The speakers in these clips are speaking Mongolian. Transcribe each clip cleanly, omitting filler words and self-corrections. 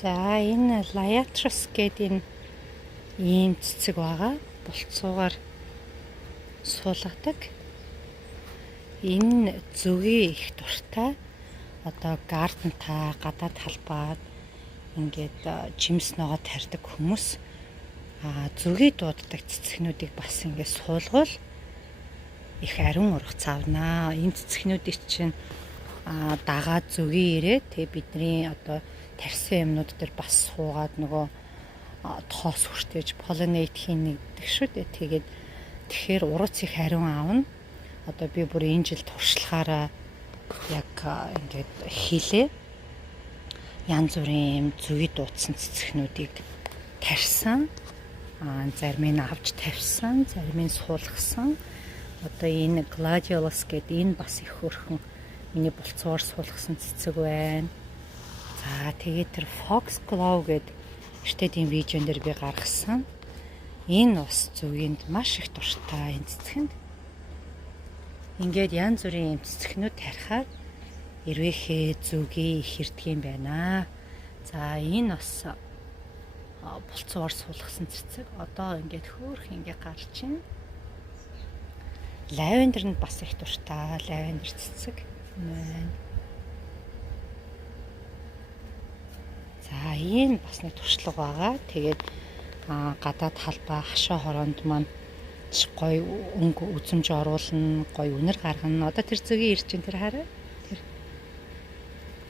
За энэ Liatris гэдэг ийм цэцэг байгаа. Болцоогаар суулгадаг. Энэ зүгийн их дуртай. Одоо гардентаа гадаад талбайд ингээд жимс ногоо тарьдаг хүмүүс зүгийг дууддаг цэцгнүүдийг бас ингээд суулгавал их ариун ургац авнаа. Энэ цэцгнүүдийг чинь дагаад зүгийн ирээ тэгээ бидний одоо тарьсан юмнууд дээр бас суугаад нөгөө тоос хүртэж pollinate хийдэг шүү дээ. Тэгэхээр ургац их ариун аавна. Одоо би бүр энэ жил туршлагаараа яг ингээд хийлээ. Янз бүрийн юм зүгийг дуудсан цэцгнүүдийг тарьсан. Зарим нь авч тавьсан, зарим нь суулгасан. Одоо энэ gladiolus гэдэг энэ бас их хөрхөн миний болцоор суулгасан цэцэг байна. За тэгээд тэр foxglove гэдэг эртний видеон дээр би гаргасан. Энэ бас зүгийнд маш их дуртай энэ цэцгэнд. Ингээд янз бүрийн юм цэцгнүүд тарихаар эрвээхээ зүгийг их ирдэг юм байна. За энэ бас болцоор суулгасан цэцэг. Одоо ингээд хөөх ингээд гарч байна. Lavender нь бас их дуртай. Lavender цэцэг байна. За энэ бас нэг туршлага байгаа. Тэгээд гадаад талбай хашаа хороонд маань гоё өнгө үзмж оруулна, гоё үнэр гаргана. Одоо тэр зөгийн ирж ин тэр хараа. Тэр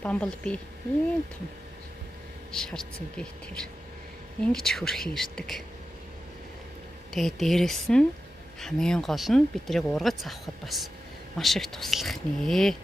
bumblebee ийм том шар зөгийн тэр ингэж хөрхи ирдэг. Тэгээд дээрэс нь хамгийн гол нь бидрийг ургац авахд бас маш их туслах нэ.